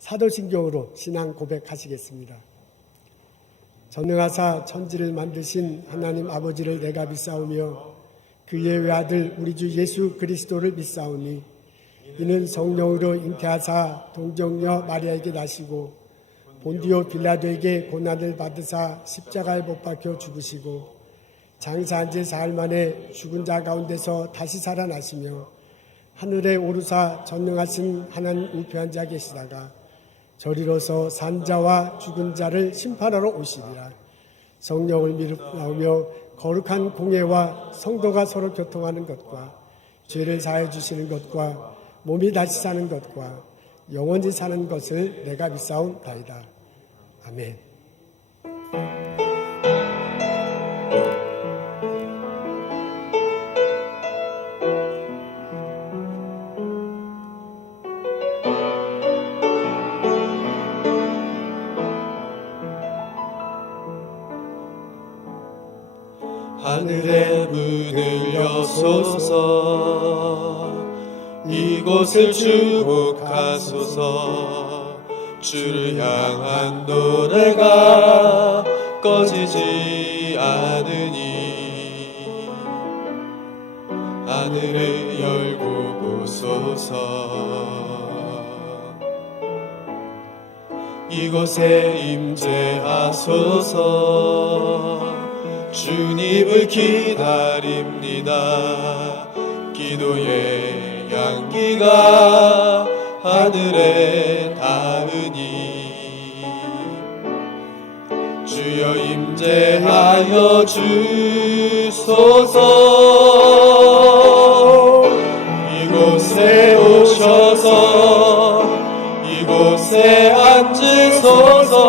사도신경으로 신앙 고백하시겠습니다. 전능하사 천지를 만드신 하나님 아버지를 내가 믿사오며 그의 외아들 우리 주 예수 그리스도를 믿사오니 이는 성령으로 잉태하사 동정녀 마리아에게 나시고 본디오 빌라도에게 고난을 받으사 십자가에 못 박혀 죽으시고 장사한 지 사흘 만에 죽은 자 가운데서 다시 살아나시며 하늘에 오르사 전능하신 하나님 우편한 자 계시다가 저리로서 산자와 죽은 자를 심판하러 오시리라. 성령을 믿으며 거룩한 공예와 성도가 서로 교통하는 것과 죄를 사해 주시는 것과 몸이 다시 사는 것과 영원히 사는 것을 내가 믿사옵나이다. 아멘. 하늘의 문을 여소서 이곳을 주목하소서 주를 향한 노래가 꺼지지 않으니 하늘을 열고 보소서 이곳에 임재하소서 주님을 기다립니다. 기도의 향기가 하늘에 닿으니 주여 임재하여 주소서 이곳에 오셔서 이곳에 앉으소서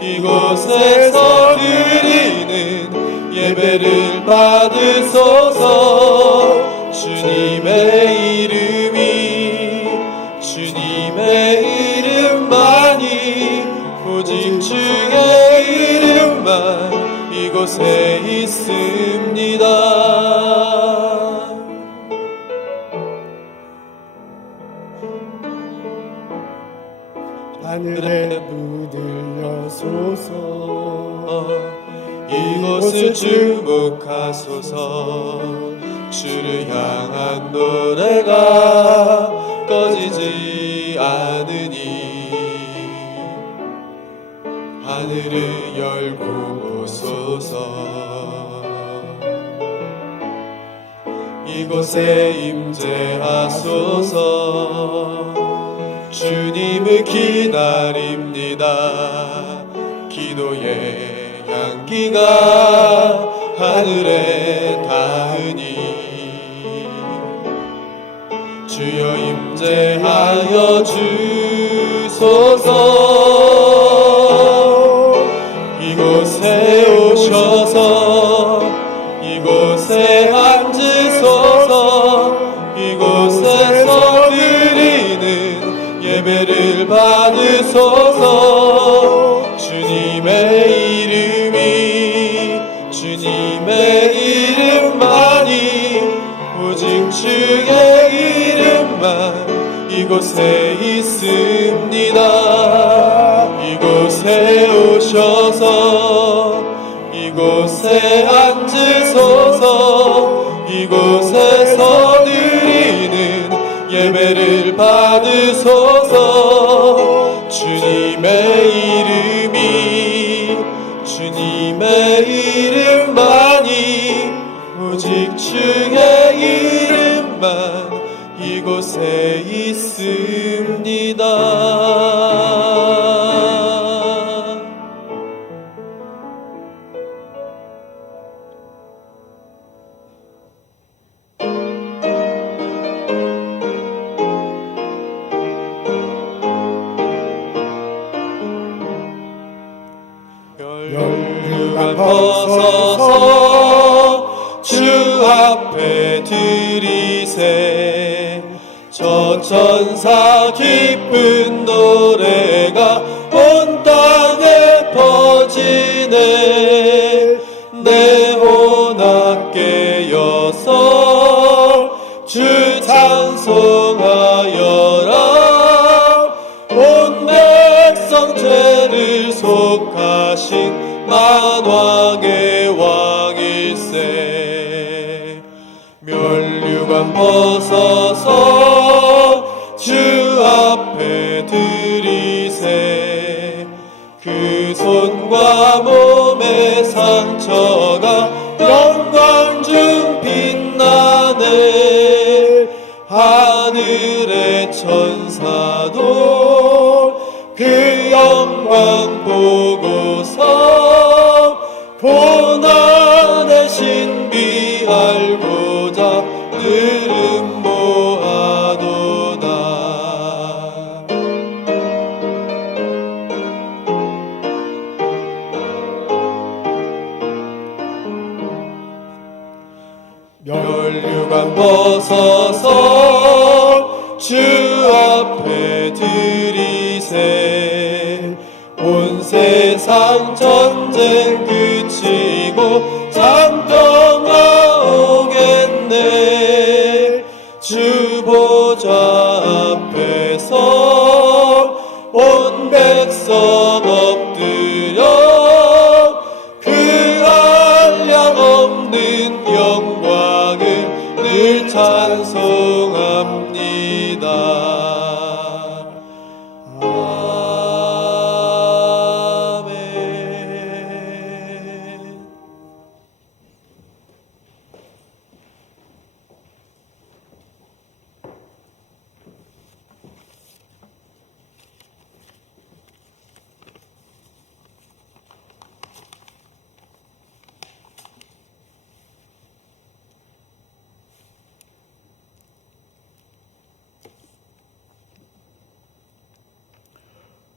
이곳에서 드리는 예배를 받으소서 주님의 주님의 이름만이 오직 주의 이름만 이곳에 있습니다. 하늘의 문을 여소서 이곳을 주목하소서 주를 향한 노래가 꺼지지 않으니 하늘을 열고 오소서 이곳에 임재하소서 주님을 기다립니다. 기도의 향기가 하늘에 닿으니 주여 임재하여 주소서 이곳에 오셔서 이곳에 앉으소서 이곳에서 드리는 예배를 받으소서 주님의 이름만이 오직 주의 이름만 이곳에 있습니다. 이곳에 오셔서 이곳에 앉으소서 이곳에서 드리는 예배를 받으소서 주님의 이름만이 오직 주의 이름만 이곳에 있습니다. 열두가 벗어서 주 앞에 드리세 저 천사 기쁜 노래가 온 땅에 퍼지네 내 혼악 깨어서 주 찬송하여라 온 만왕의 왕일세. 면류관 벗어서 주 앞에 드리세. 그 손과 몸의 상처가 영광 중 빛나네. 하늘의 천사도 그 영광 보고서 고난의 신비 알고자 늘 음모하도다. 면류관 벗어서 주 앞에 드리세. 온 세상 전쟁 그치고 잠깐만 오겠네. 주 보좌 앞에서 온 백성 엎드려 그 한량없는 영광을 늘 찬송합니다. 아멘.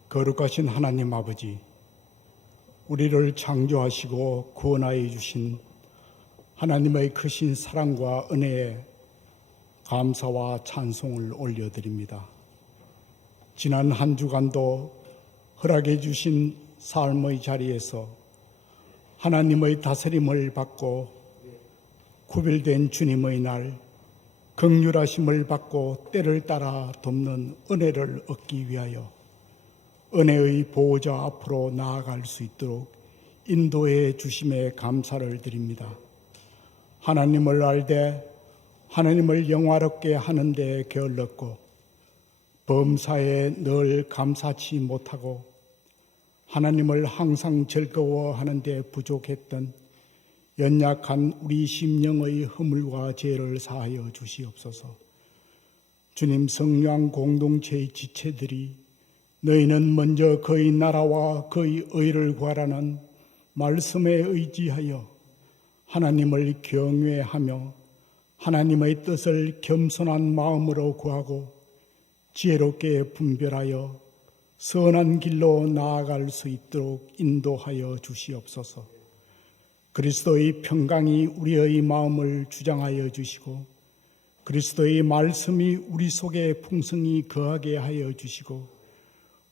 거룩하신 하나님 아버지, 우리를 창조하시고 구원하여 주신 하나님의 크신 사랑과 은혜에 감사와 찬송을 올려드립니다. 지난 한 주간도 허락해 주신 삶의 자리에서 하나님의 다스림을 받고 구별된 주님의 날, 긍휼하심을 받고 때를 따라 돕는 은혜를 얻기 위하여 은혜의 보호자 앞으로 나아갈 수 있도록 인도해 주심에 감사를 드립니다. 하나님을 알되 하나님을 영화롭게 하는 데 게을렀고 범사에 늘 감사치 못하고 하나님을 항상 즐거워하는 데 부족했던 연약한 우리 심령의 허물과 죄를 사하여 주시옵소서. 주님, 성령 공동체의 지체들이 너희는 먼저 그의 나라와 그의 의를 구하라는 말씀에 의지하여 하나님을 경외하며 하나님의 뜻을 겸손한 마음으로 구하고 지혜롭게 분별하여 선한 길로 나아갈 수 있도록 인도하여 주시옵소서. 그리스도의 평강이 우리의 마음을 주장하여 주시고 그리스도의 말씀이 우리 속에 풍성히 거하게 하여 주시고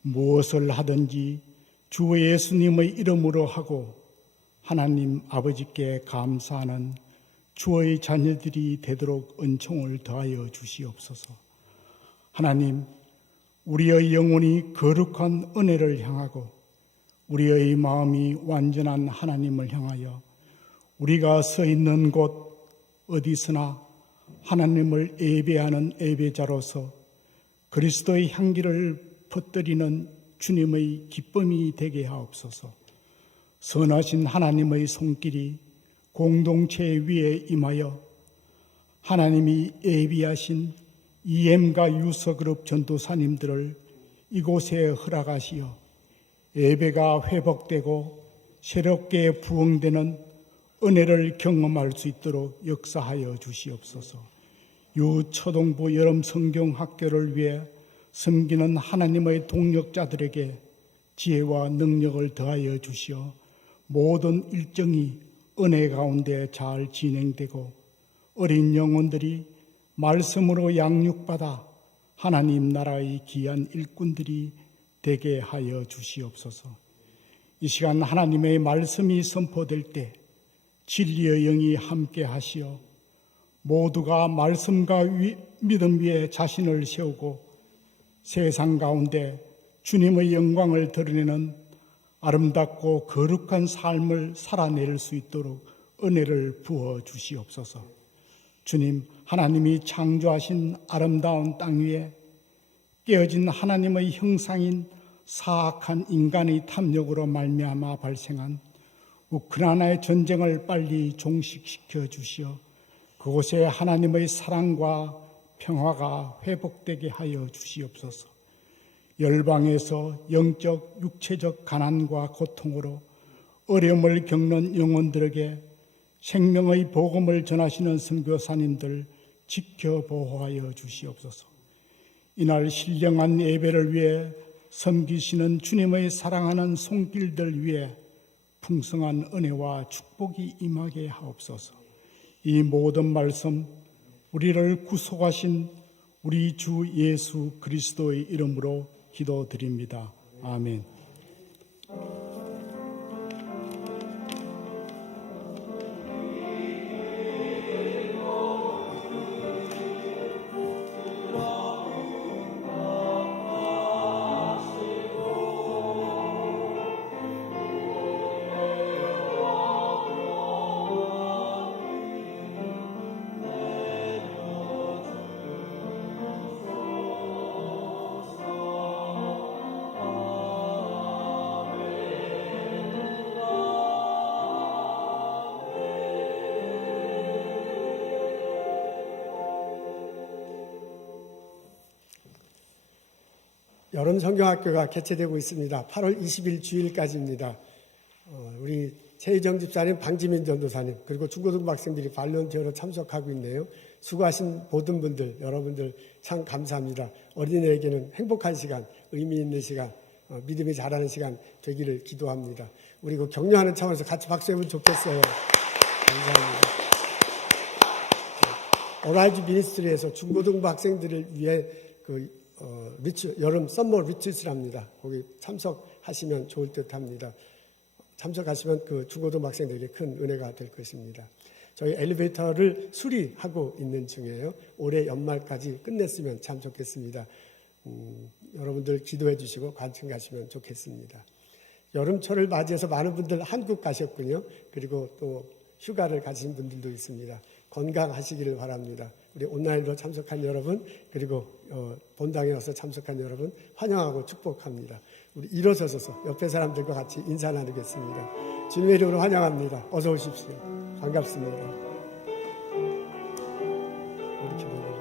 무엇을 하든지 주 예수님의 이름으로 하고 하나님 아버지께 감사하는 주의 자녀들이 되도록 은총을 더하여 주시옵소서. 하나님, 우리의 영혼이 거룩한 은혜를 향하고 우리의 마음이 완전한 하나님을 향하여 우리가 서 있는 곳 어디서나 하나님을 예배하는 예배자로서 그리스도의 향기를 퍼뜨리는 주님의 기쁨이 되게 하옵소서. 선하신 하나님의 손길이 공동체 위에 임하여 하나님이 예비하신 EM과 유서그룹 전도사님들을 이곳에 허락하시어 예배가 회복되고 새롭게 부흥되는 은혜를 경험할 수 있도록 역사하여 주시옵소서. 유초동부 여름 성경학교를 위해 섬기는 하나님의 동력자들에게 지혜와 능력을 더하여 주시어 모든 일정이 은혜 가운데 잘 진행되고 어린 영혼들이 말씀으로 양육받아 하나님 나라의 귀한 일꾼들이 되게 하여 주시옵소서. 이 시간 하나님의 말씀이 선포될 때 진리의 영이 함께 하시어 모두가 말씀과 믿음 위에 자신을 세우고 세상 가운데 주님의 영광을 드러내는 아름답고 거룩한 삶을 살아낼 수 있도록 은혜를 부어 주시옵소서. 주님, 하나님이 창조하신 아름다운 땅 위에 깨어진 하나님의 형상인 사악한 인간의 탐욕으로 말미암아 발생한 우크라이나의 전쟁을 빨리 종식시켜 주시어 그곳에 하나님의 사랑과 평화가 회복되게 하여 주시옵소서. 열방에서 영적, 육체적 가난과 고통으로 어려움을 겪는 영혼들에게 생명의 복음을 전하시는 선교사님들 지켜 보호하여 주시옵소서. 이날 신령한 예배를 위해 섬기시는 주님의 사랑하는 손길들 위해 풍성한 은혜와 축복이 임하게 하옵소서. 이 모든 말씀 우리를 구속하신 우리 주 예수 그리스도의 이름으로 기도드립니다. 아멘. 여름 성경학교가 개최되고 있습니다. 8월 20일 주일까지입니다. 우리 최희정 집사님, 방지민 전도사님, 그리고 중고등부 학생들이 발런티어로 참석하고 있네요. 수고하신 모든 분들, 여러분들 참 감사합니다. 어린이에게는 행복한 시간, 의미 있는 시간, 믿음이 자라는 시간 되기를 기도합니다. 우리 그 격려하는 차원에서 같이 박수해보면 좋겠어요. 감사합니다. 오라이즈 미니스트리에서 중고등부 학생들을 위해 여름 썸머 리트릿이랍니다. 거기 참석하시면 좋을 듯합니다. 참석하시면 그 중고등부 학생들에게 큰 은혜가 될 것입니다. 저희 엘리베이터를 수리하고 있는 중이에요. 올해 연말까지 끝냈으면 참 좋겠습니다. 여러분들 기도해 주시고 관심 가시면 좋겠습니다. 여름철을 맞이해서 많은 분들 한국 가셨군요. 그리고 또 휴가를 가신 분들도 있습니다. 건강하시기를 바랍니다. 우리 온라인으로 참석한 여러분, 그리고 본당에 와서 참석한 여러분 환영하고 축복합니다. 우리 일어서서 옆에 사람들과 같이 인사 나누겠습니다. 주님의 이름으로 환영합니다. 어서 오십시오. 반갑습니다. 우리 기도를.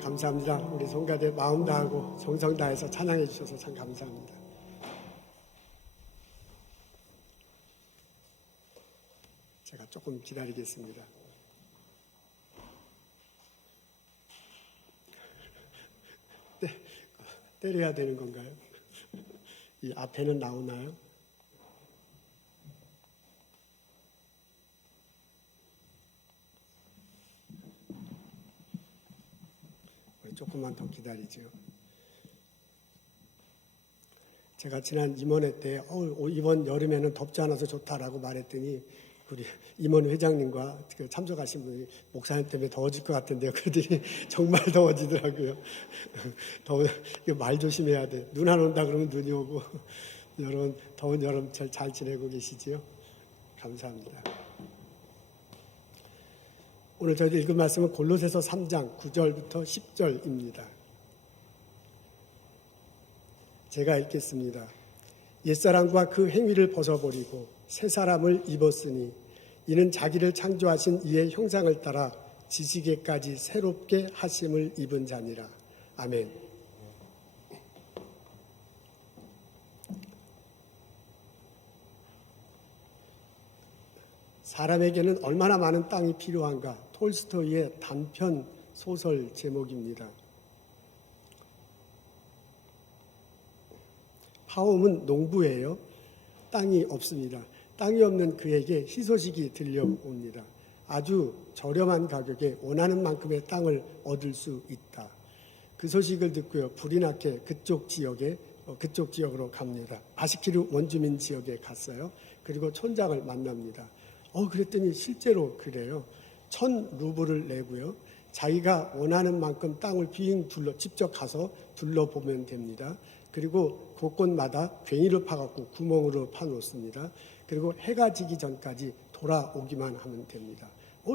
감사합니다. 우리 성가대 마음 다하고 정성 다해서 찬양해 주셔서 참 감사합니다. 제가 조금 기다리겠습니다. 때려야 되는 건가요? 이 앞에는 나오나요? 조금만 더 기다리죠. 제가 지난 임원회 때 이번 여름에는 덥지 않아서 좋다라고 말했더니 우리 임원 회장님과 참석하신 분이 목사님 때문에 더워질 것 같은데요. 그러더니 정말 더워지더라고요. 말 조심해야 돼. 눈 안 온다 그러면 눈이 오고. 여러분 더운 여름 잘 지내고 계시지요? 감사합니다. 오늘 저희들 읽은 말씀은 골로새서 3장 9절부터 10절입니다. 제가 읽겠습니다. 옛사람과 그 행위를 벗어버리고 새 사람을 입었으니 이는 자기를 창조하신 이의 형상을 따라 지식에까지 새롭게 하심을 입은 자니라. 아멘. 사람에게는 얼마나 많은 땅이 필요한가? 톨스토이의 단편 소설 제목입니다. 파옴은 농부예요. 땅이 없습니다. 땅이 없는 그에게 희소식이 들려옵니다. 아주 저렴한 가격에 원하는 만큼의 땅을 얻을 수 있다. 그 소식을 듣고요. 불이 나게 그쪽 지역으로 갑니다. 바시키르 원주민 지역에 갔어요. 그리고 촌장을 만납니다. 그랬더니 실제로 그래요. 1,000루블을 내고요. 자기가 원하는 만큼 땅을 직접 가서 둘러보면 됩니다. 그리고 곳곳마다 괭이를 파갖고 구멍으로 파놓습니다. 그리고 해가 지기 전까지 돌아오기만 하면 됩니다.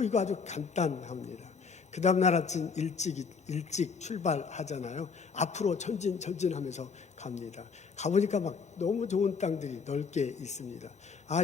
이거 아주 간단합니다. 그 다음날 아침 일찍 출발하잖아요. 앞으로 전진하면서 갑니다. 가보니까 막 너무 좋은 땅들이 넓게 있습니다.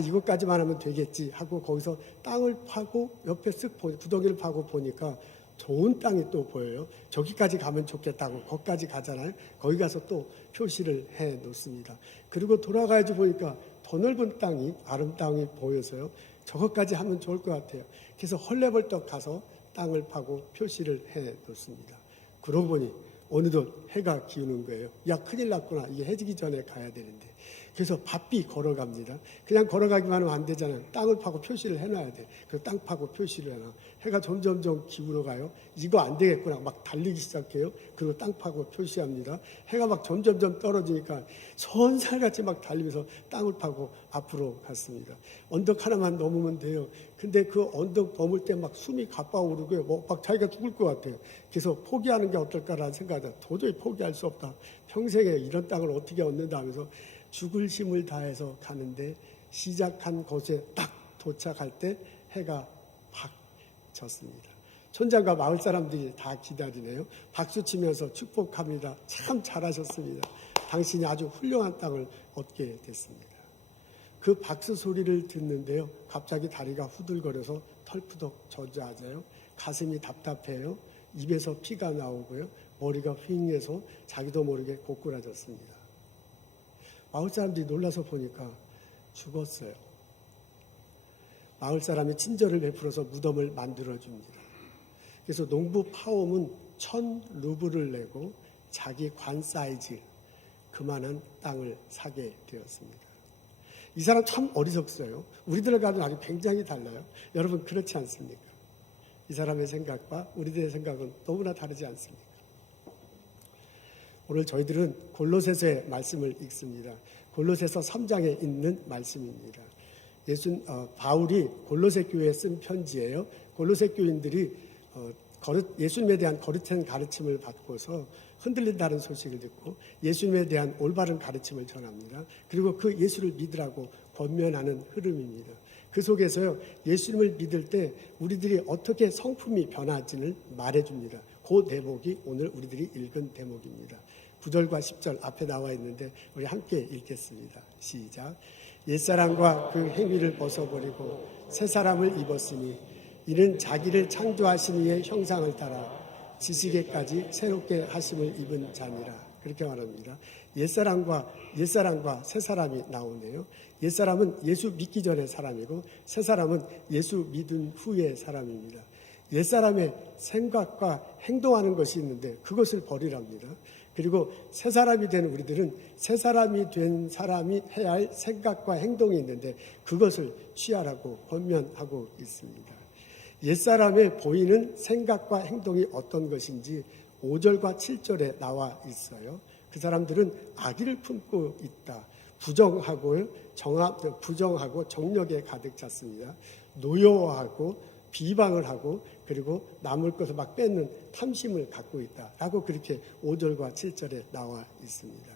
이것까지만 하면 되겠지 하고 거기서 땅을 파고 옆에 구덩이를 파고 보니까 좋은 땅이 또 보여요. 저기까지 가면 좋겠다고 거기까지 가잖아요. 거기 가서 또 표시를 해 놓습니다. 그리고 돌아가야지 보니까 더 넓은 땅이 아름다움이 보여서요. 저것까지 하면 좋을 것 같아요. 그래서 헐레벌떡 가서 땅을 파고 표시를 해 놓습니다. 그러고 보니 어느덧 해가 기우는 거예요. 큰일 났구나. 이게 해지기 전에 가야 되는데. 그래서 바삐 걸어갑니다. 그냥 걸어가기만 하면 안 되잖아요. 땅을 파고 표시를 해놔야 돼. 그래서 땅 파고 표시를 해놔. 해가 점점 기울어 가요. 이거 안 되겠구나. 막 달리기 시작해요. 그리고 땅 파고 표시합니다. 해가 막 점점 떨어지니까 손살같이 막 달리면서 땅을 파고 앞으로 갔습니다. 언덕 하나만 넘으면 돼요. 근데 그 언덕 넘을 때 막 숨이 가빠오르고요. 막 자기가 죽을 것 같아요. 그래서 포기하는 게 어떨까라는 생각을 도저히 포기할 수 없다. 평생에 이런 땅을 어떻게 얻는다 하면서 죽을 힘을 다해서 가는데 시작한 곳에 딱 도착할 때 해가 팍 졌습니다. 촌장과 마을 사람들이 다 기다리네요. 박수 치면서 축복합니다. 참 잘하셨습니다. 당신이 아주 훌륭한 땅을 얻게 됐습니다. 그 박수 소리를 듣는데요. 갑자기 다리가 후들거려서 털푸덕 젖어앉아요. 가슴이 답답해요. 입에서 피가 나오고요. 머리가 휑해서 자기도 모르게 고꾸라졌습니다. 마을 사람들이 놀라서 보니까 죽었어요. 마을 사람이 친절을 베풀어서 무덤을 만들어줍니다. 그래서 농부 파옴은 1,000루블을 내고 자기 관 사이즈 그만한 땅을 사게 되었습니다. 이 사람 참 어리석어요. 우리들과는 아주 굉장히 달라요. 여러분 그렇지 않습니까? 이 사람의 생각과 우리들의 생각은 너무나 다르지 않습니까? 오늘 저희들은 골로새서의 말씀을 읽습니다. 골로새서 3장에 있는 말씀입니다. 바울이 골로새 교회에 쓴 편지예요. 골로새 교인들이 예수님에 대한 거룩한 가르침을 받고서 흔들린다는 소식을 듣고 예수님에 대한 올바른 가르침을 전합니다. 그리고 그 예수를 믿으라고 권면하는 흐름입니다. 그 속에서요, 예수님을 믿을 때 우리들이 어떻게 성품이 변할지를 말해줍니다. 그 대목이 오늘 우리들이 읽은 대목입니다. 9절과 10절 앞에 나와 있는데 우리 함께 읽겠습니다. 시작. 옛사람과 그 행위를 벗어버리고 새 사람을 입었으니 이는 자기를 창조하신 이의 형상을 따라 지식에까지 새롭게 하심을 입은 자니라. 그렇게 말합니다. 옛사람과 새사람이 나오네요. 옛사람은 예수 믿기 전의 사람이고 새사람은 예수 믿은 후의 사람입니다. 옛사람의 생각과 행동하는 것이 있는데 그것을 버리랍니다. 그리고 새사람이 된 우리들은 새사람이 된 사람이 해야 할 생각과 행동이 있는데 그것을 취하라고 권면하고 있습니다. 옛사람의 보이는 생각과 행동이 어떤 것인지 5절과 7절에 나와 있어요. 그 사람들은 악의를 품고 있다. 부정하고 정력에 가득 찼습니다. 노여워하고 비방을 하고 그리고 남을 것을 막 뺏는 탐심을 갖고 있다라고 그렇게 5절과 7절에 나와 있습니다.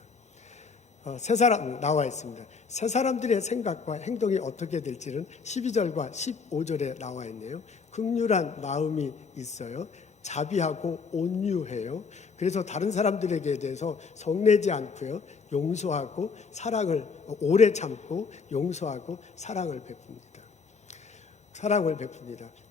나와 있습니다. 새 사람들의 생각과 행동이 어떻게 될지는 12절과 15절에 나와 있네요. 긍휼한 마음이 있어요. 자비하고 온유해요. 그래서 다른 사람들에게 대해서 성내지 않고요. 용서하고 사랑을 오래 참고 용서하고 사랑을 베풉니다.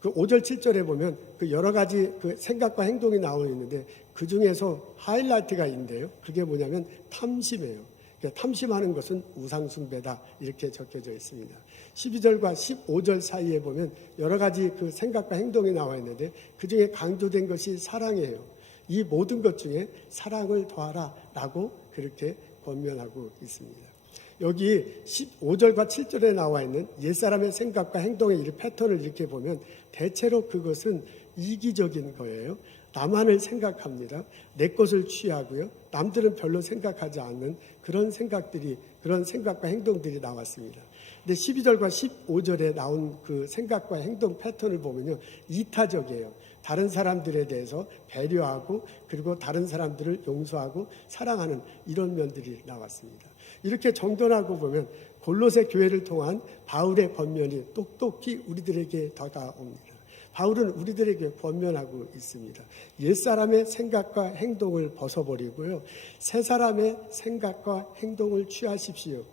그 5절 7절에 보면 그 여러 가지 그 생각과 행동이 나와 있는데 그 중에서 하이라이트가 있는데요. 그게 뭐냐면 탐심이에요. 그러니까 탐심하는 것은 우상숭배다 이렇게 적혀져 있습니다. 12절과 15절 사이에 보면 여러 가지 그 생각과 행동이 나와 있는데 그 중에 강조된 것이 사랑이에요. 이 모든 것 중에 사랑을 더하라라고 그렇게 권면하고 있습니다. 여기 15절과 7절에 나와 있는 옛사람의 생각과 행동의 이 패턴을 이렇게 보면 대체로 그것은 이기적인 거예요. 나만을 생각합니다. 내 것을 취하고요. 남들은 별로 생각하지 않는 그런 생각과 행동들이 나왔습니다. 근데 12절과 15절에 나온 그 생각과 행동 패턴을 보면요. 이타적이에요. 다른 사람들에 대해서 배려하고 그리고 다른 사람들을 용서하고 사랑하는 이런 면들이 나왔습니다. 이렇게 정돈하고 보면 골로새 교회를 통한 바울의 권면이 똑똑히 우리들에게 다가옵니다. 바울은 우리들에게 권면하고 있습니다. 옛사람의 생각과 행동을 벗어버리고요. 새사람의 생각과 행동을 취하십시오.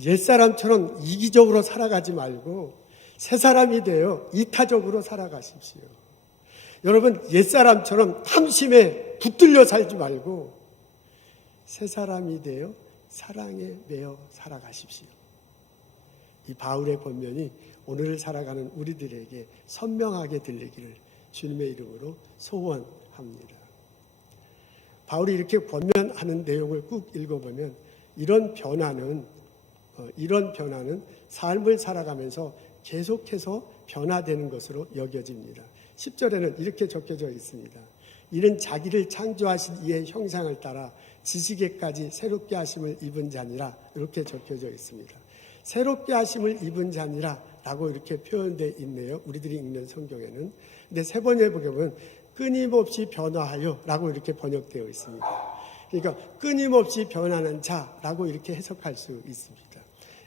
옛사람처럼 이기적으로 살아가지 말고 새사람이 되어 이타적으로 살아가십시오. 여러분 옛사람처럼 탐심에 붙들려 살지 말고 새사람이 되어 사랑에 매여 살아가십시오. 이 바울의 권면이 오늘을 살아가는 우리들에게 선명하게 들리기를 주님의 이름으로 소원합니다. 바울이 이렇게 권면하는 내용을 꾹 읽어보면 이런 변화는 삶을 살아가면서 계속해서 변화되는 것으로 여겨집니다. 10절에는 이렇게 적혀져 있습니다. 이는 자기를 창조하신 이의 형상을 따라 지식에까지 새롭게 하심을 입은 자니라 이렇게 적혀져 있습니다. 새롭게 하심을 입은 자니라 라고 이렇게 표현되어 있네요. 우리들이 읽는 성경에는. 근데 세 번째 보게 보면 끊임없이 변화하여 라고 이렇게 번역되어 있습니다. 그러니까 끊임없이 변하는 자라고 이렇게 해석할 수 있습니다.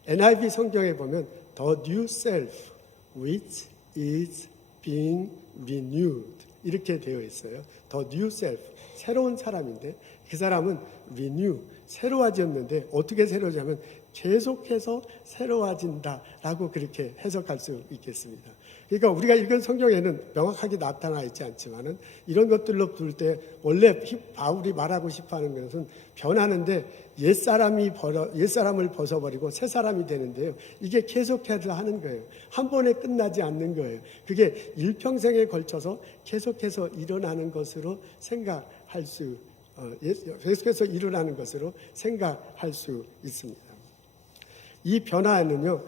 NIV 성경에 보면 the new self which is being renewed 이렇게 되어 있어요. the new self 새로운 사람인데 그 사람은 renew 새로워졌는데 어떻게 새로워지냐면 계속해서 새로워진다라고 그렇게 해석할 수 있겠습니다. 그러니까 우리가 읽은 성경에는 명확하게 나타나 있지 않지만은 이런 것들로 볼 때 원래 바울이 말하고 싶어하는 것은 변하는데 옛사람을 벗어버리고 새 사람이 되는데요. 이게 계속해서 하는 거예요. 한 번에 끝나지 않는 거예요. 그게 일평생에 걸쳐서 계속해서 일어나는 것으로 생각할 수 있습니다. 이 변화에는요,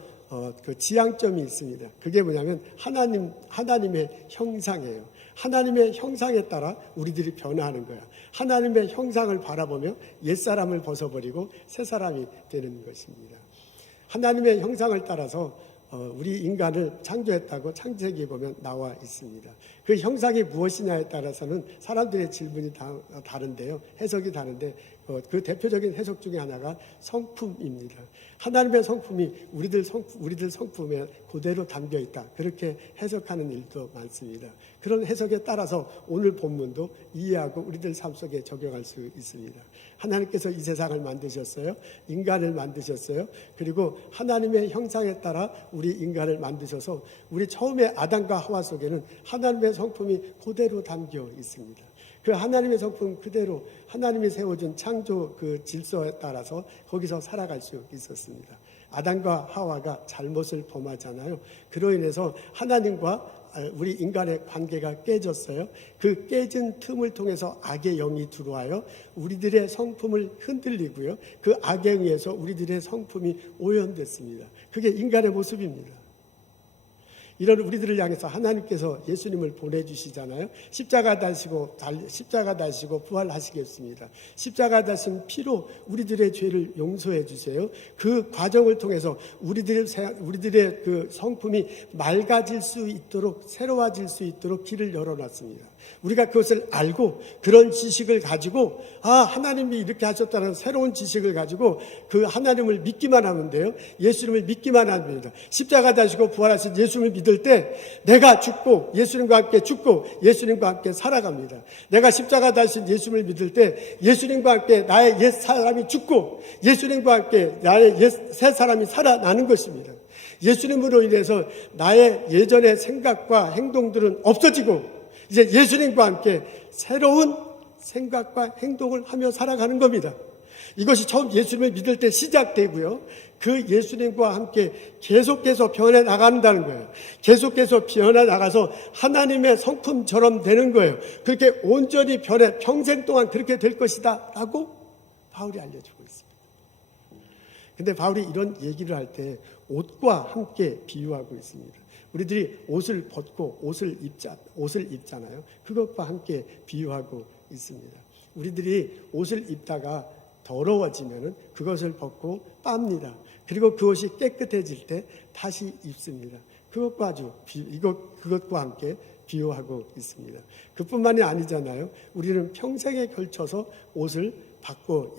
그 지향점이 있습니다. 그게 뭐냐면 하나님의 형상이에요. 하나님의 형상에 따라 우리들이 변화하는 거야. 하나님의 형상을 바라보며 옛사람을 벗어버리고 새사람이 되는 것입니다. 하나님의 형상을 따라서 우리 인간을 창조했다고 창세기에 보면 나와 있습니다. 그 형상이 무엇이냐에 따라서는 사람들의 질문이 다른데요. 해석이 다른데 그 대표적인 해석 중에 하나가 성품입니다. 하나님의 성품이 우리들 성품에 그대로 담겨 있다. 그렇게 해석하는 일도 많습니다. 그런 해석에 따라서 오늘 본문도 이해하고 우리들 삶 속에 적용할 수 있습니다. 하나님께서 이 세상을 만드셨어요. 인간을 만드셨어요. 그리고 하나님의 형상에 따라 우리 인간을 만드셔서 우리 처음에 아담과 하와 속에는 하나님의 성품이 그대로 담겨 있습니다. 그 하나님의 성품 그대로 하나님이 세워준 창조 그 질서에 따라서 거기서 살아갈 수 있었습니다. 아담과 하와가 잘못을 범하잖아요. 그로 인해서 하나님과 우리 인간의 관계가 깨졌어요. 그 깨진 틈을 통해서 악의 영이 들어와요. 우리들의 성품을 흔들리고요. 그 악에 의해서 우리들의 성품이 오염됐습니다. 그게 인간의 모습입니다. 이런 우리들을 향해서 하나님께서 예수님을 보내주시잖아요. 십자가 다시고 부활하시겠습니다. 십자가 다신 피로 우리들의 죄를 용서해 주세요. 그 과정을 통해서 우리들의 그 성품이 맑아질 수 있도록 새로워질 수 있도록 길을 열어놨습니다. 우리가 그것을 알고 그런 지식을 가지고 하나님이 이렇게 하셨다는 새로운 지식을 가지고 그 하나님을 믿기만 하면 돼요. 예수님을 믿기만 합니다. 십자가 다시고 부활하신 예수님을 믿을 때 내가 죽고 예수님과 함께 죽고 예수님과 함께 살아갑니다. 내가 십자가 다신 예수님을 믿을 때 예수님과 함께 나의 옛 사람이 죽고 예수님과 함께 나의 옛 새 사람이 살아나는 것입니다. 예수님으로 인해서 나의 예전의 생각과 행동들은 없어지고 이제 예수님과 함께 새로운 생각과 행동을 하며 살아가는 겁니다. 이것이 처음 예수님을 믿을 때 시작되고요. 그 예수님과 함께 계속해서 변해 나간다는 거예요. 계속해서 변해 나가서 하나님의 성품처럼 되는 거예요. 그렇게 온전히 변해 평생 동안 그렇게 될 것이다 라고 바울이 알려주고 있습니다. 근데 바울이 이런 얘기를 할 때 옷과 함께 비유하고 있습니다. 우리들이 옷을 벗고 옷을 입잖아요. 그것과 함께 비유하고 있습니다. 우리들이 옷을 입다가 더러워지면은 그것을 벗고 빱니다. 그리고 그 옷이 깨끗해질 때 다시 입습니다. 그것과 함께 비유하고 있습니다. 그뿐만이 아니잖아요. 우리는 평생에 걸쳐서 옷을 받고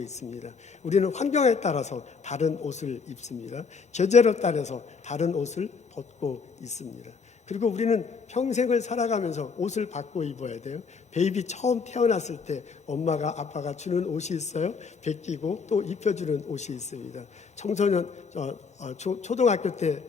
있습니다. 우리는 환경에 따라서 다른 옷을 입습니다. 계절에 따라서 다른 옷을 벗고 있습니다. 그리고 우리는 평생을 살아가면서 옷을 바꿔 입어야 돼요. 베이비 처음 태어났을 때 엄마가 아빠가 주는 옷이 있어요. 벗기고 또 입혀주는 옷이 있습니다. 청소년 초등학교 때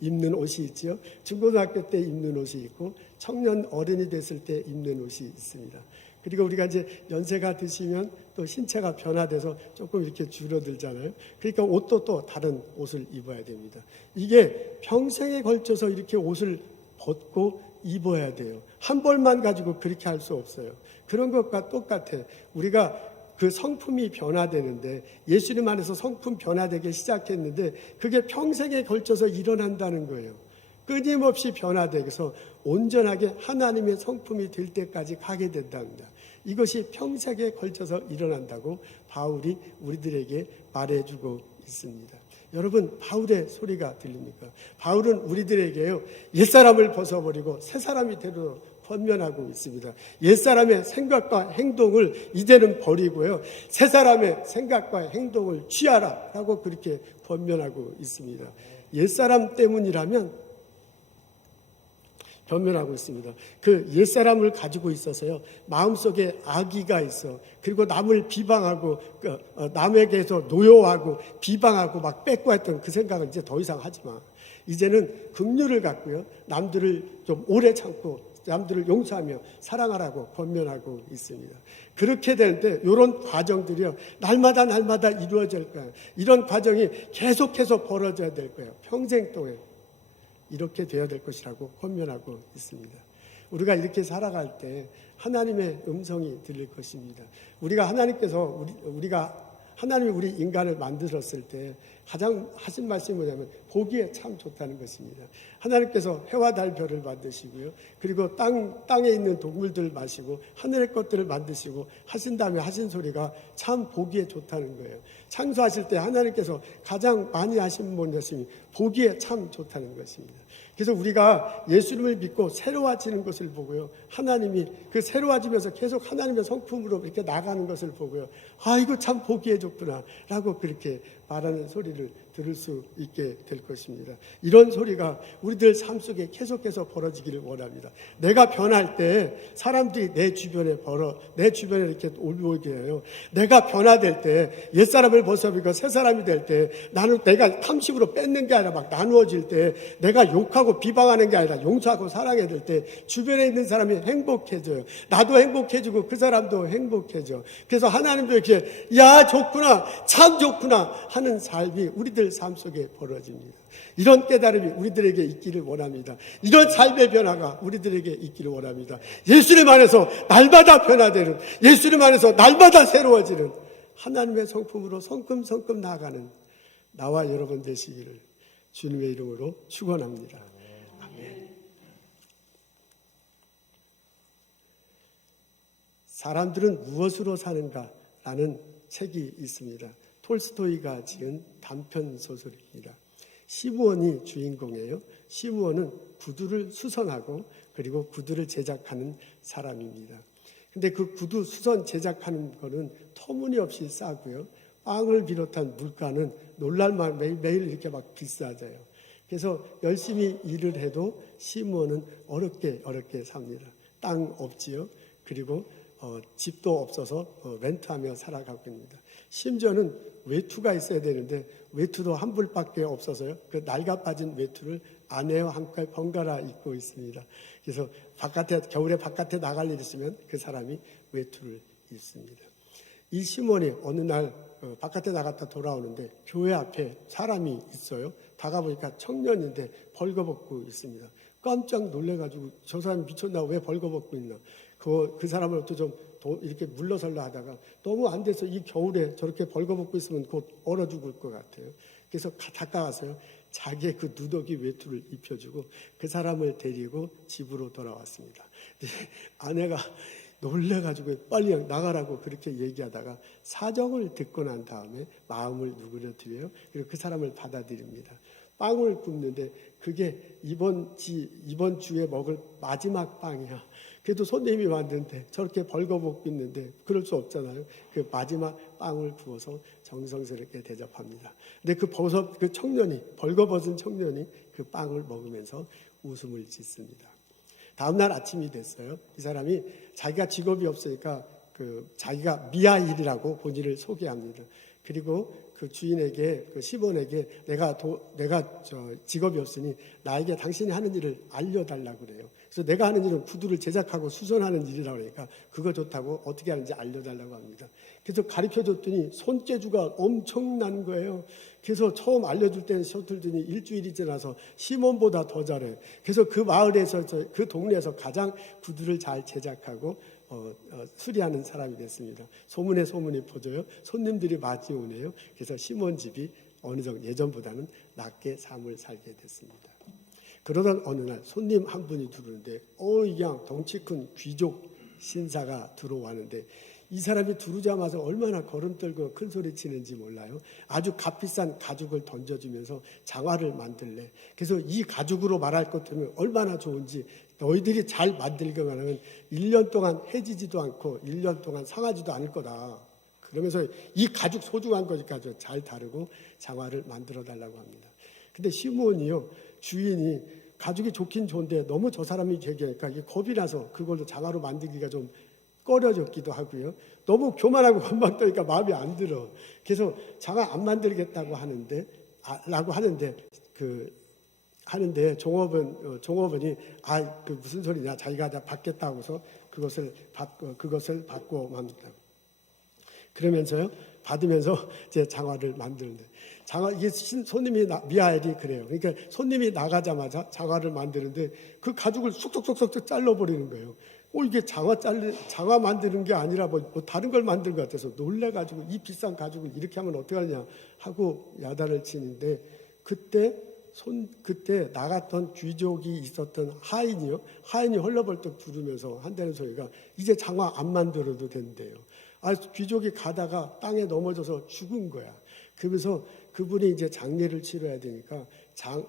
입는 옷이 있지요. 중고등학교 때 입는 옷이 있고 청년 어른이 됐을 때 입는 옷이 있습니다. 그리고 우리가 이제 연세가 드시면 또 신체가 변화돼서 조금 이렇게 줄어들잖아요. 그러니까 옷도 또 다른 옷을 입어야 됩니다. 이게 평생에 걸쳐서 이렇게 옷을 벗고 입어야 돼요. 한 벌만 가지고 그렇게 할 수 없어요. 그런 것과 똑같아. 우리가 그 성품이 변화되는데 예수님 안에서 성품 변화되기 시작했는데 그게 평생에 걸쳐서 일어난다는 거예요. 끊임없이 변화되어서 온전하게 하나님의 성품이 될 때까지 가게 된답니다. 이것이 평생에 걸쳐서 일어난다고 바울이 우리들에게 말해주고 있습니다. 여러분, 바울의 소리가 들립니까? 바울은 우리들에게요, 옛사람을 벗어버리고 새사람이 되도록 권면하고 있습니다. 옛사람의 생각과 행동을 이제는 버리고요, 새사람의 생각과 행동을 취하라 라고 그렇게 권면하고 있습니다. 옛사람 때문이라면 변명하고 있습니다. 그 옛사람을 가지고 있어서요, 마음속에 악의가 있어. 그리고 남을 비방하고 남에게서 노여워하고 비방하고 막 뺏고 했던 그 생각은 이제 더 이상 하지 마. 이제는 긍휼을 갖고요, 남들을 좀 오래 참고 남들을 용서하며 사랑하라고 권면하고 있습니다. 그렇게 되는데 이런 과정들이요, 날마다 이루어질 거예요. 이런 과정이 계속해서 벌어져야 될 거예요. 평생 동안 이렇게 되어야 될 것이라고 권면하고 있습니다. 우리가 이렇게 살아갈 때 하나님의 음성이 들릴 것입니다. 하나님이 우리 인간을 만드셨을 때 가장 하신 말씀이 뭐냐면 보기에 참 좋다는 것입니다. 하나님께서 해와 달 별을 만드시고요. 그리고 땅에 있는 동물들을 마시고 하늘의 것들을 만드시고 하신 다음에 하신 소리가 참 보기에 좋다는 거예요. 창조하실 때 하나님께서 가장 많이 하신 말씀이 보기에 참 좋다는 것입니다. 그래서 우리가 예수님을 믿고 새로워지는 것을 보고요. 하나님이 그 새로워지면서 계속 하나님의 성품으로 이렇게 나가는 것을 보고요. 아, 이거 참 보기에 좋구나 라고 그렇게 말하는 소리를 들을 수 있게 될 것입니다. 이런 소리가 우리들 삶 속에 계속해서 벌어지기를 원합니다. 내가 변할 때 사람들이 내 주변에 이렇게 올오게 해요. 내가 변화될 때 옛사람을 벗어버리고 새 사람이 될 때 나는 내가 탐식으로 뺏는 게 아니라 막 나누어질 때 내가 욕하고 비방하는 게 아니라 용서하고 사랑해야 될 때 주변에 있는 사람이 행복해져요. 나도 행복해지고 그 사람도 행복해져. 그래서 하나님도 이렇게 야 좋구나 참 좋구나 하는 삶이 우리들 삶 속에 벌어집니다. 이런 깨달음이 우리들에게 있기를 원합니다. 이런 삶의 변화가 우리들에게 있기를 원합니다. 예수님 안에서 날마다 변화되는, 예수님 안에서 날마다 새로워지는 하나님의 성품으로 성큼성큼 나아가는 나와 여러분 되시기를 주님의 이름으로 축원합니다. 아멘. 사람들은 무엇으로 사는가라는 책이 있습니다. 톨스토이가 지은 단편 소설입니다. 시므온이 주인공이에요. 시므온은 구두를 수선하고 그리고 구두를 제작하는 사람입니다. 근데 그 구두 수선 제작하는 거는 터무니없이 싸고요. 빵을 비롯한 물가는 놀랄만 매일 이렇게 막 비싸져요. 그래서 열심히 일을 해도 시므온은 어렵게 삽니다. 땅 없지요. 그리고 집도 없어서 렌트하며 살아가고 있습니다. 심지어는 외투가 있어야 되는데 외투도 한 불밖에 없어서요. 그 낡아 빠진 외투를 아내와 함께 번갈아 입고 있습니다. 그래서 겨울에 바깥에 나갈 일 있으면 그 사람이 외투를 입습니다. 이 시몬이 어느 날 바깥에 나갔다 돌아오는데 교회 앞에 사람이 있어요. 다가보니까 청년인데 벌거벗고 있습니다. 깜짝 놀래가지고 저 사람이 미쳤나 왜 벌거벗고 있나. 그 사람으로부터 좀 이렇게 물러설라 하다가 너무 안 돼서 이 겨울에 저렇게 벌거벗고 있으면 곧 얼어 죽을 것 같아요. 그래서 다가가서요. 자기의 그 누더기 외투를 입혀주고 그 사람을 데리고 집으로 돌아왔습니다. 아내가 놀래가지고 빨리 나가라고 그렇게 얘기하다가 사정을 듣고 난 다음에 마음을 누그러뜨려요. 그리고 그 사람을 받아들입니다. 빵을 굽는데 그게 이번 주에 먹을 마지막 빵이야. 그래도 손님이 왔는데 저렇게 벌거벗고 있는데 그럴 수 없잖아요. 그 마지막 빵을 구워서 정성스럽게 대접합니다. 근데 그 청년이 벌거벗은 청년이 그 빵을 먹으면서 웃음을 짓습니다. 다음 날 아침이 됐어요. 이 사람이 자기가 직업이 없으니까 자기가 미아일이라고 본인을 소개합니다. 그리고 그 주인에게 그 시몬에게 내가 직업이 없으니 나에게 당신이 하는 일을 알려달라고 그래요. 그래서 내가 하는 일은 구두를 제작하고 수선하는 일이라고 그러니까 그거 좋다고 어떻게 하는지 알려달라고 합니다. 그래서 가르쳐줬더니 손재주가 엄청난 거예요. 그래서 처음 알려줄 때는 서툴더니 일주일이 지나서 시몬보다 더 잘해. 그래서 그 마을에서 그 동네에서 가장 구두를 잘 제작하고 수리하는 사람이 됐습니다. 소문이 퍼져요. 손님들이 많이 오네요. 그래서 시몬 집이 어느 정도 예전보다는 낫게 삶을 살게 됐습니다. 그러던 어느 날 손님 한 분이 들어오는데 그냥 덩치 큰 귀족 신사가 들어왔는데 이 사람이 들어오자마자 얼마나 걸음떨고 큰 소리 치는지 몰라요. 아주 값비싼 가죽을 던져주면서 장화를 만들래. 그래서 이 가죽으로 말할 것 같으면 얼마나 좋은지 너희들이 잘 만들기만 하면 1년 동안 해지지도 않고 1년 동안 상하지도 않을 거다. 그러면서 이 가죽 소중한 거니까 잘 다루고 장화를 만들어 달라고 합니다. 근데 시므온이요. 주인이 가죽이 좋긴 좋은데 너무 저 사람이 얘기하니까 이게 겁이 나서 그걸로 장화로 만들기가 좀 꺼려졌기도 하고요. 너무 교만하고 건방떠니까 마음이 안 들어. 그래서 장화 안 만들겠다고 하는데 종업원이 그 무슨 소리냐 자기가 다 받겠다고 해서 그것을 받고 맙니다. 그러면서요, 받으면서 이제 장화를 만드는데, 이게 손님이 미하엘이 그래요. 그러니까 손님이 나가자마자 장화를 만드는데 그 가죽을 쏙쏙쏙쏙 잘라버리는 거예요. 이게 장화 만드는 게 아니라 뭐 다른 걸 만든 것 같아서 놀래가지고 이 비싼 가죽을 이렇게 하면 어떡하냐 하고 야단을 치는데, 그때 나갔던 귀족이 있었던 하인이 헐레벌떡 부르면서 한다는 소리가, 이제 장화 안 만들어도 된대요. 귀족이 가다가 땅에 넘어져서 죽은 거야. 그러면서 그분이 이제 장례를 치러야 되니까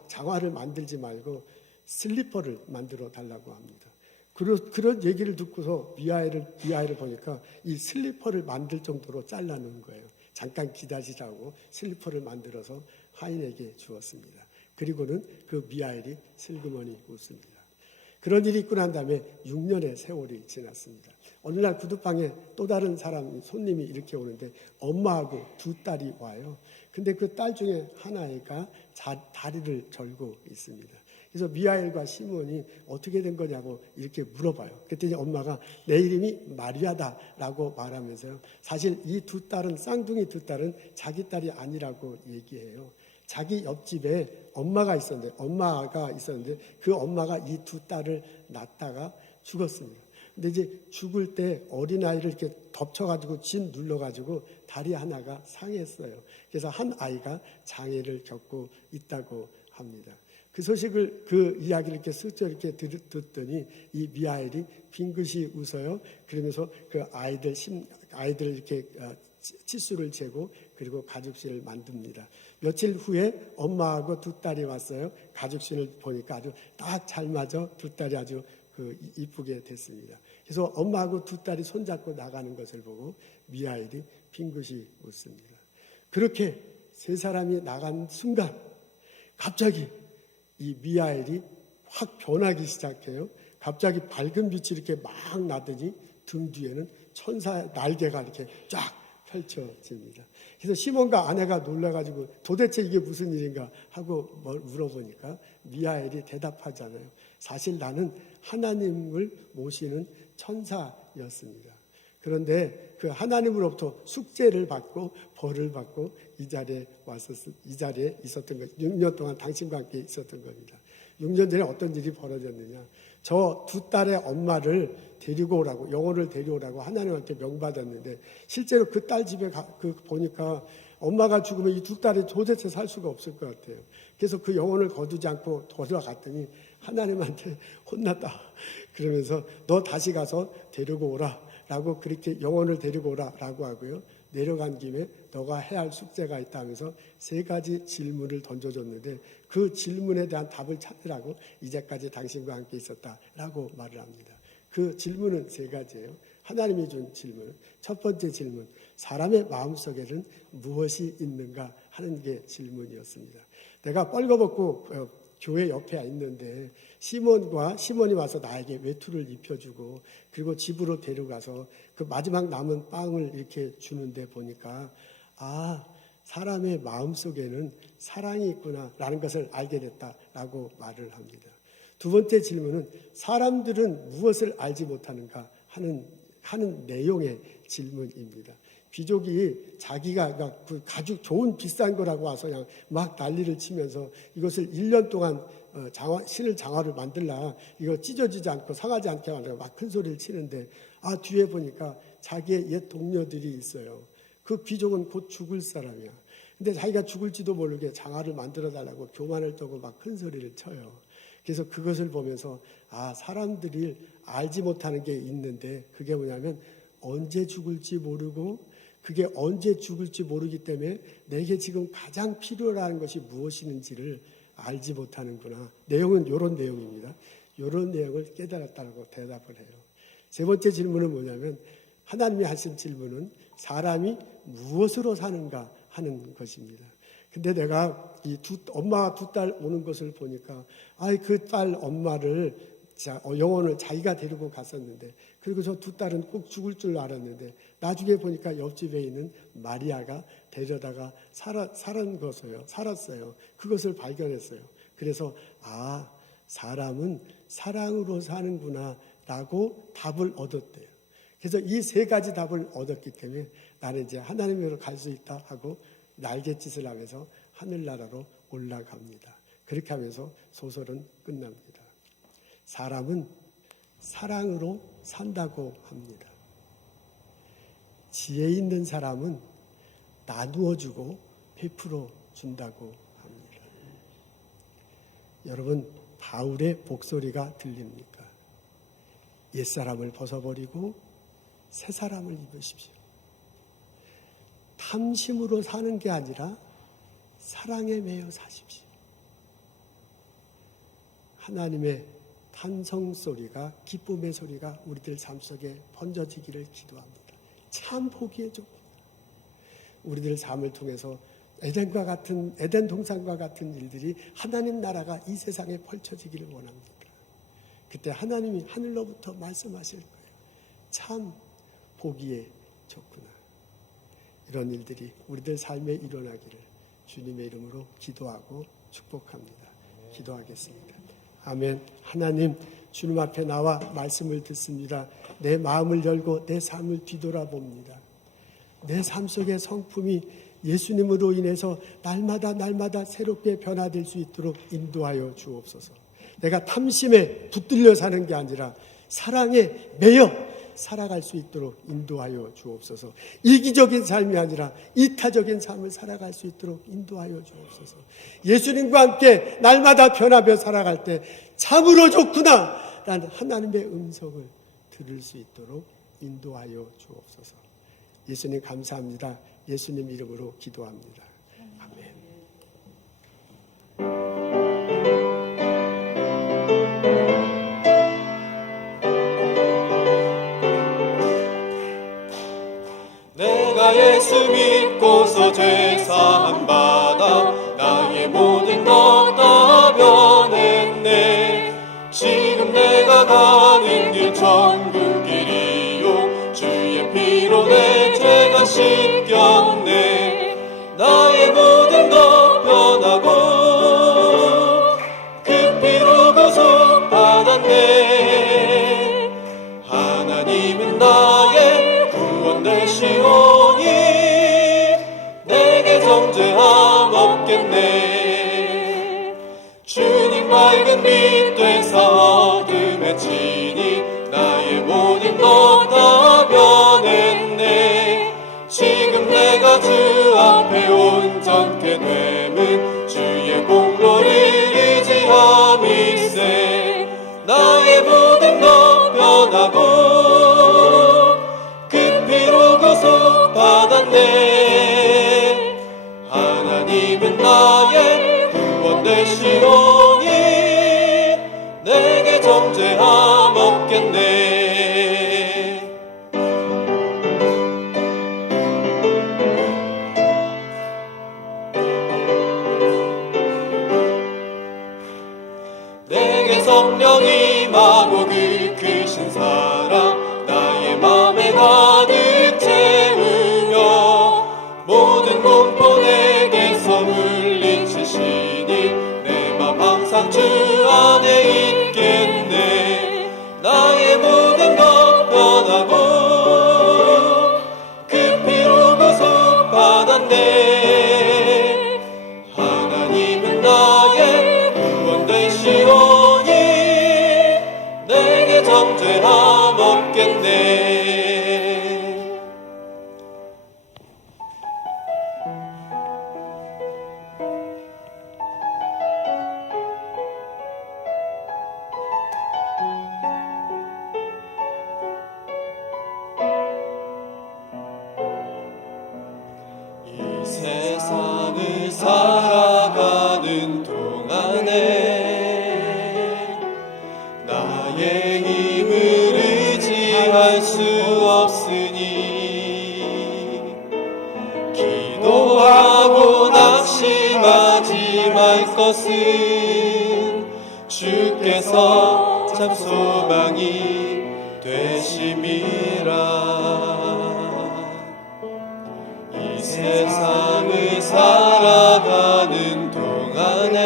장화를 만들지 말고 슬리퍼를 만들어 달라고 합니다. 그런 얘기를 듣고서 미하엘을 보니까 이 슬리퍼를 만들 정도로 잘라놓은 거예요. 잠깐 기다리라고 슬리퍼를 만들어서 하인에게 주었습니다. 그리고는 그 미하엘이 슬그머니 웃습니다. 그런 일이 있고 난 다음에 6년의 세월이 지났습니다. 어느 날 구두방에 또 다른 손님이 이렇게 오는데 엄마하고 두 딸이 와요. 근데 그 딸 중에 하나가 다리를 절고 있습니다. 그래서 미하엘과 시몬이 어떻게 된 거냐고 이렇게 물어봐요. 그랬더니 엄마가 내 이름이 마리아다라고 말하면서요, 사실 이 쌍둥이 두 딸은 자기 딸이 아니라고 얘기해요. 자기 옆집에 엄마가 있었는데 그 엄마가 이 두 딸을 낳다가 죽었습니다. 근데 이제 죽을 때 어린아이를 이렇게 덮쳐가지고 눌러가지고 다리 하나가 상했어요. 그래서 한 아이가 장애를 겪고 있다고 합니다. 그 이야기를 이렇게 슬쩍 이렇게 듣더니 이 미하엘이 빙긋이 웃어요. 그러면서 그 아이들 이렇게 치수를 재고 그리고 가죽신을 만듭니다. 며칠 후에 엄마하고 두 딸이 왔어요. 가죽신을 보니까 아주 딱 잘 맞아 두 딸이 아주 이쁘게 됐습니다. 그래서 엄마하고 두 딸이 손잡고 나가는 것을 보고 미하엘이 빙긋이 웃습니다. 그렇게 세 사람이 나간 순간 갑자기 이 미하엘이 확 변하기 시작해요. 갑자기 밝은 빛이 이렇게 막 나더니 등 뒤에는 천사의 날개가 이렇게 쫙 펼쳐집니다. 그래서 시몬과 아내가 놀라가지고 도대체 이게 무슨 일인가 하고 물어보니까 미하엘이 대답하잖아요. 사실 나는 하나님을 모시는 천사였습니다. 그런데 그 하나님으로부터 숙제를 받고 벌을 받고 이 자리에 있었던 것, 6년 동안 당신과 함께 있었던 겁니다. 6년 전에 어떤 일이 벌어졌느냐, 저 두 딸의 엄마를 데리고 오라고, 영혼을 데려오라고 하나님한테 명받았는데 실제로 그 딸 집에 보니까 엄마가 죽으면 이 두 딸이 도대체 살 수가 없을 것 같아요. 그래서 그 영혼을 거두지 않고 돌아갔더니 하나님한테 혼났다. 그러면서 너 다시 가서 데리고 오라 라고, 그렇게 영혼을 데리고 오라 라고 하고요, 내려간 김에 너가 해야 할 숙제가 있다 하면서 3가지 질문을 던져줬는데 그 질문에 대한 답을 찾으라고 이제까지 당신과 함께 있었다라고 말을 합니다. 그 질문은 3가지예요. 하나님이 준 질문. 첫 번째 질문, 사람의 마음속에는 무엇이 있는가 하는 게 질문이었습니다. 내가 뻘거벗고 교회 옆에 있는데 시몬이 와서 나에게 외투를 입혀주고 그리고 집으로 데려가서 그 마지막 남은 빵을 이렇게 주는데 보니까 사람의 마음속에는 사랑이 있구나라는 것을 알게 됐다라고 말을 합니다. 두 번째 질문은 사람들은 무엇을 알지 못하는가 하는 내용의 질문입니다. 귀족이 자기가 그 가죽 좋은 비싼 거라고 와서 그냥 막 난리를 치면서 이것을 1년 동안 신을 장화를 만들라, 이거 찢어지지 않고 상하지 않게 만들어 막 큰 소리를 치는데 뒤에 보니까 자기의 옛 동료들이 있어요. 그 귀족은 곧 죽을 사람이야. 근데 자기가 죽을지도 모르게 장화를 만들어 달라고 교만을 떠고 막 큰 소리를 쳐요. 그래서 그것을 보면서 사람들이 알지 못하는 게 있는데 그게 뭐냐면 언제 죽을지 모르고, 그게 언제 죽을지 모르기 때문에 내게 지금 가장 필요한 것이 무엇인지를 알지 못하는구나. 내용은 이런 내용입니다. 이런 내용을 깨달았다고 대답을 해요. 세 번째 질문은 뭐냐면, 하나님이 하신 질문은 사람이 무엇으로 사는가 하는 것입니다. 근데 내가 엄마와 두 딸 오는 것을 보니까 그 딸 엄마를 영혼을 자기가 데리고 갔었는데, 그리고 저 두 딸은 꼭 죽을 줄 알았는데 나중에 보니까 옆집에 있는 마리아가 데려다가 살았어요. 그것을 발견했어요. 그래서 사람은 사랑으로 사는구나 라고 답을 얻었대요. 그래서 이 세 가지 답을 얻었기 때문에 나는 이제 하나님으로 갈 수 있다 하고 날갯짓을 하면서 하늘나라로 올라갑니다. 그렇게 하면서 소설은 끝납니다. 사람은 사랑으로 산다고 합니다. 지혜 있는 사람은 나누어주고 베풀어 준다고 합니다. 여러분, 바울의 목소리가 들립니까? 옛사람을 벗어버리고 새 사람을 입으십시오. 탐심으로 사는 게 아니라 사랑에 매여 사십시오. 하나님의 탄성 소리가, 기쁨의 소리가 우리들 삶 속에 번져지기를 기도합니다. 참 보기에 좋습니다. 우리들 삶을 통해서 에덴 동산과 같은 일들이 하나님 나라가 이 세상에 펼쳐지기를 원합니다. 그때 하나님이 하늘로부터 말씀하실 거예요. 참 보기에 좋구나. 이런 일들이 우리들 삶에 일어나기를 주님의 이름으로 기도하고 축복합니다. 기도하겠습니다. 아멘. 하나님, 주님 앞에 나와 말씀을 듣습니다. 내 마음을 열고 내 삶을 뒤돌아봅니다. 내 삶 속의 성품이 예수님으로 인해서 날마다 새롭게 변화될 수 있도록 인도하여 주옵소서. 내가 탐심에 붙들려 사는 게 아니라 사랑에 매여 살아갈 수 있도록 인도하여 주옵소서. 이기적인 삶이 아니라 이타적인 삶을 살아갈 수 있도록 인도하여 주옵소서. 예수님과 함께 날마다 변화되어 살아갈 때 참으로 좋구나 라는 하나님의 음성을 들을 수 있도록 인도하여 주옵소서. 예수님 감사합니다. 예수님 이름으로 기도합니다. 아멘. 내가 예수 믿고서 죄사함 받아 나의 모든 것 다 변했네. 지금 내가 가는 길 천국 길이요 주의 피로 내 죄가 씻겼네. 나의 모든 것 변하고 그 피로 구속 받았네. 하나님은 나의 구원 되시오니 내게 정죄함 없겠네. 주님 맑은 빛 되사 어둠에 치니 나의 모든 것 다 변했네. 지금 내가 주 앞에 온전케 됨은 주의 공로를 의지함일세. 나의 모든 것 변하고 그 피로 구속 받았네. 하나님은 나의 구원 되시오니 내게 정죄함 없겠네. 내게 성령이 임하고 그 크신 사랑 나의 맘에 가득 채우며 모든 공포 내게서 물리치시니 내 맘 항상 주 안에 있겠네. 나의 모든 것 변하고 그 피로 구속 받았네. 하나님은 나의 구원 되시오니 내게 정죄함 없겠네. 이 세상을 살아가는 동안에 나의 힘을 의지할 수 없으니 기도하고 낙심하지 말 것은 주께서 참 소망이 되심이라. 이 세상을 살아가는 동안에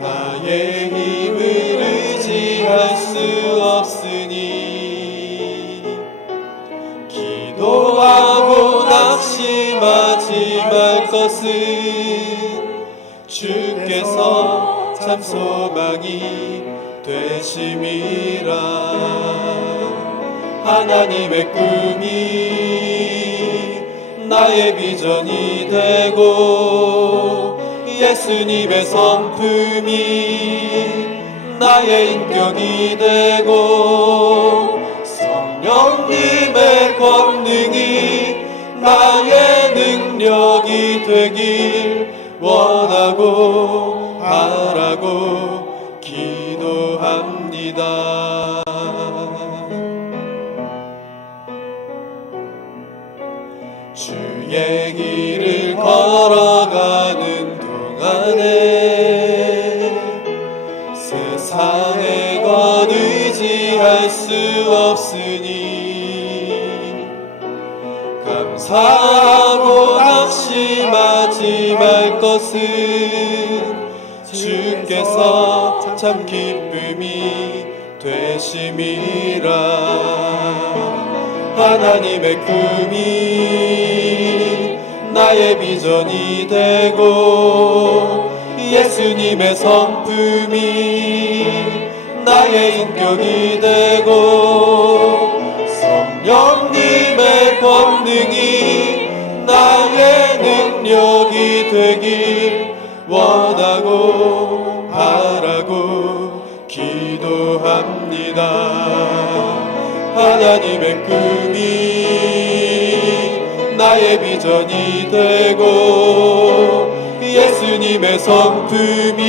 나의 힘을 의지할 수 없으니 참 소망이 되심이라. 하나님의 꿈이 나의 비전이 되고 예수님의 성품이 나의 인격이 되고 성령님의 권능이 나의 능력이 되길 원하고 바라고 기도합니다. 주의 길을 걸어가는 동안에 세상에 건 의지할 수 없으니 감사하고 낙심하지 말 것은 주께서 참 기쁨이 되심이라. 하나님의 꿈이 나의 비전이 되고 예수님의 성품이 나의 인격이 되고 성령님의 권능이 나의 능력이 되길 원하고 바라고 기도합니다. 하나님의 꿈이 나의 비전이 되고 예수님의 성품이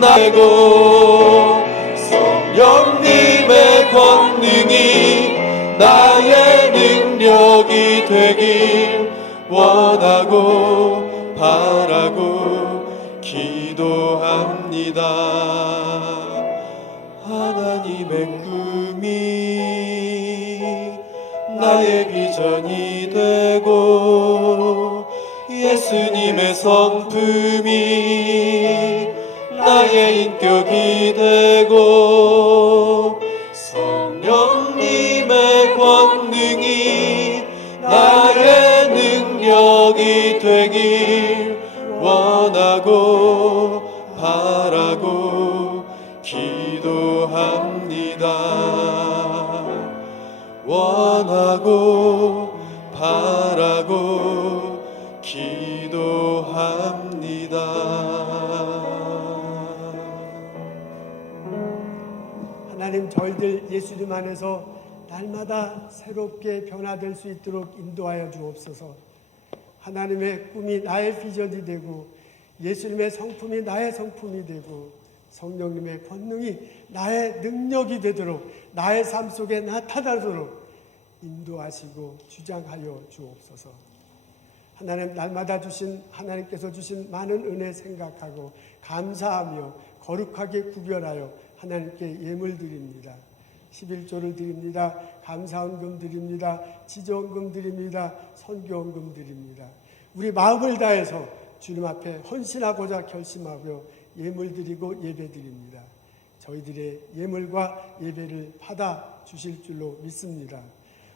나고 성령님의 권능이 나의 능력이 되길 원하고 바라고 기도합니다. 하나님의 꿈이 나의 비전이 되고 예수님의 성품이 나의 인격이 되고 성령님의 권능이 나의 능력이 되길 원하고 바라고 기도합니다. 원하고 바라고 기도합니다. 하나님, 저희들 예수님 안에서 날마다 새롭게 변화될 수 있도록 인도하여 주옵소서. 하나님의 꿈이 나의 비전이 되고 예수님의 성품이 나의 성품이 되고 성령님의 권능이 나의 능력이 되도록 나의 삶 속에 나타나도록 인도하시고 주장하여 주옵소서. 하나님, 날마다 주신 하나님께서 주신 많은 은혜 생각하고 감사하며 거룩하게 구별하여 하나님께 예물 드립니다. 11조를 드립니다. 감사헌금 드립니다. 지정금 드립니다. 선교헌금 드립니다. 우리 마음을 다해서 주님 앞에 헌신하고자 결심하며 예물 드리고 예배 드립니다. 저희들의 예물과 예배를 받아 주실 줄로 믿습니다.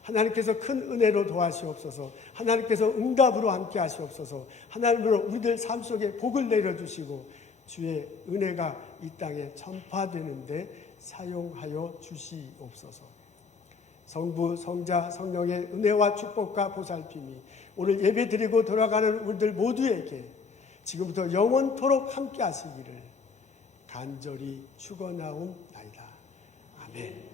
하나님께서 큰 은혜로 도와주옵소서. 하나님께서 응답으로 함께 하시옵소서. 하나님으로 우리들 삶 속에 복을 내려주시고 주의 은혜가 이 땅에 전파되는데 사용하여 주시옵소서. 성부, 성자, 성령의 은혜와 축복과 보살핌이 오늘 예배드리고 돌아가는 우리들 모두에게 지금부터 영원토록 함께 하시기를 간절히 축원하옵나이다. 아멘.